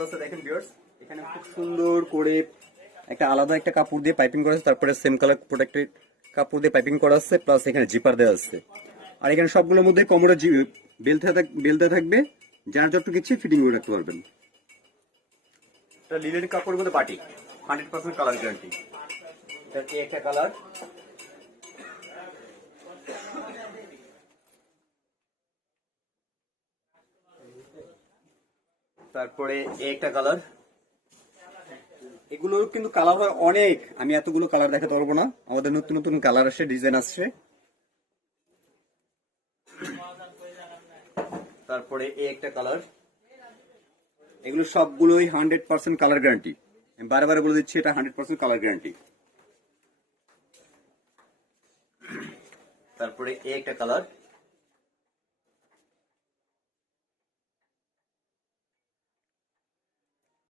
দেখেন ভিউয়ার্স, এখানে খুব সুন্দর করে একটা আলাদা একটা কাপড় দিয়ে পাইপিং করা আছে, তারপরে সেম কালার প্রোটেক্টেড কাপড় দিয়ে পাইপিং করা আছে, প্লাস এখানে জিপার দেওয়া আছে। আর এখানে সবগুলোর মধ্যে কোমরে বেলতে থাকবে, যার যতটুকু ইচ্ছে ফিটিং করে রাখতে পারবেন। এটা লিলেন কাপড়ের মধ্যে বাটিক, 100% কালার গ্যারান্টি। এটা একটা কালার, তারপরে একটা কালার। এগুলোর কিন্তু কালার হয় অনেক, আমি এতগুলো কালার দেখাতে পারবো না, আমাদের নতুন নতুন কালার আসে, ডিজাইন আসছে। তারপরে একটা কালার। এগুলো সবগুলোই 100% কালার গ্যারান্টি, আমি বারবার বলে দিচ্ছি এটা 100% কালার গ্যারান্টি। তারপরে একটা কালার,